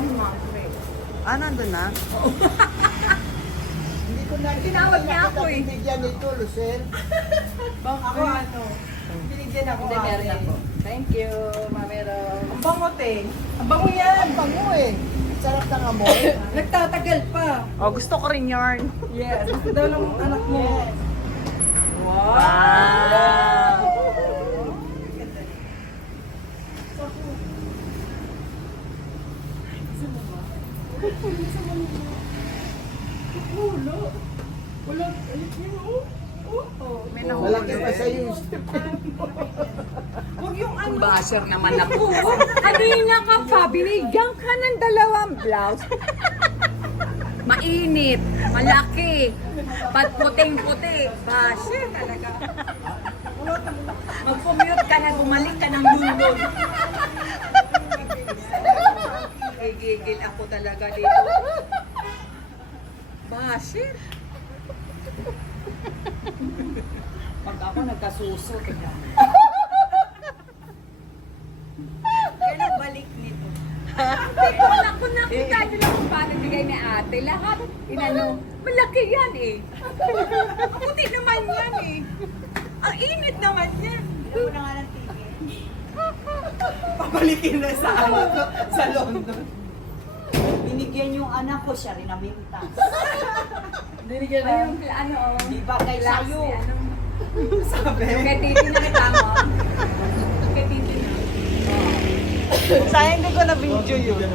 Ang matre. Ah, nandun na? Hindi ko na Tinawag niya ako eh. Binigyan nito, Lucel. Ako ano? Binigyan ako. Hindi, meron ate. ako. Thank you, Mamero. Ang bango, te. Ang bango yan. Ang bango eh. Sarap ng amoy. Nagtatagal pa. Oh, gusto ko rin yarn. Yes. Gusto daw ng anak mo. Yes. Wow! Wala. Alit niyo, oh. Oh. May Malaki pa nahuli. sa'yo. Huwag yung ano. Basher naman ako. Kanina ka pa, binigyan ka ng dalawang blouse. Mainit, malaki, puting-puti. Basher talaga. Mag-commute ka na, bumalik ka ng London. Ay, gigil ako talaga dito. Basher. Pag ako nagkasuso, tignan. Kailan balik nito? Wala ko nakita nyo lang kung paano bigay ni ate. Lahat, inano, malaki yan eh. Puti naman yan eh. Ang init naman yan. Alam mo na nga ng tigil. Pabalikin na sa sa London. Binigyan yung anak ko, siya rin namintas. Binigyan na yung ano, Di ba kay sa'yo? sabi? Kay Titi na kitama. Kay Titi na. Sayang hindi ko na video yun.